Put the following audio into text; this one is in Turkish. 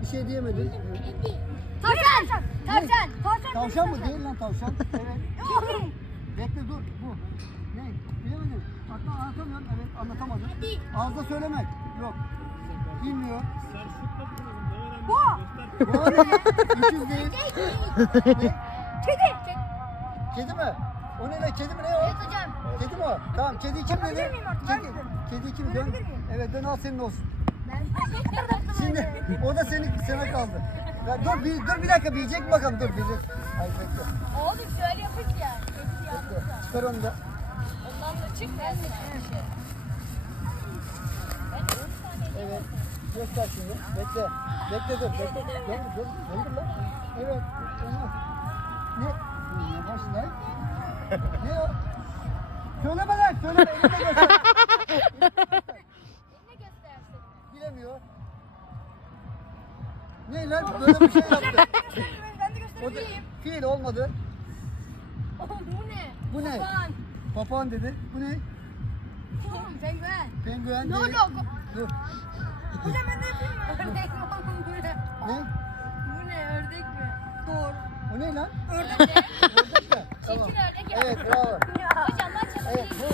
Bir şey diyemedin. Tavşan. Tavşan. Tavşan. Tavşan mı? Değil lan tavşan. Evet. Bekle dur. Bu. Ne? Bilemedin. Hatta anlatamıyorum. Evet anlatamadım. Ağızda söylemek. Yok. Bilmiyor. Bu. Bu ne? Üçüz değil. Ne? Kedi. Kedi mi? O ne lan? Kedi mi ne o? Evet hocam. Kedi mi o? Tamam kedi kim dedi? Kedi. Kedi kim? Dön. Evet dön al senin olsun. Ben o da senin sana kaldı. Ya dur bir dur bir dakika bilecek mi bakalım dur bilecek. Ay bekle. Oğlum şöyle yapıp ya. Bekle. Çıkar onu da. Ondan da çık ben de çıkmışım. Ben 10 saniye Evet. Göster şimdi. Bekle. Bekle dur. Bekle. Dur dur. Dur lan. Evet. Tamam. Ne? Yavaş lan. Ne o? Söyleme lan. Söyleme. Elinde göster. Eline göstersin. Bilemiyor. Ne lan böyle bir şey yaptı. ben de O da fiil olmadı. Oğlum bu ne? Bu ne? Ulan. Papağan dedi. Bu ne? Oğlum penguen. Penguen No değil. no. go- Dur. Hocam ben de yapayım mı? Ördek mi oğlum bu ne? Ne? Bu ne ördek mi? Doğru. O ne lan? Ördek. Ördek mi? Tamam. Çirkin ördek ya. Evet bravo. Hocam ben Evet.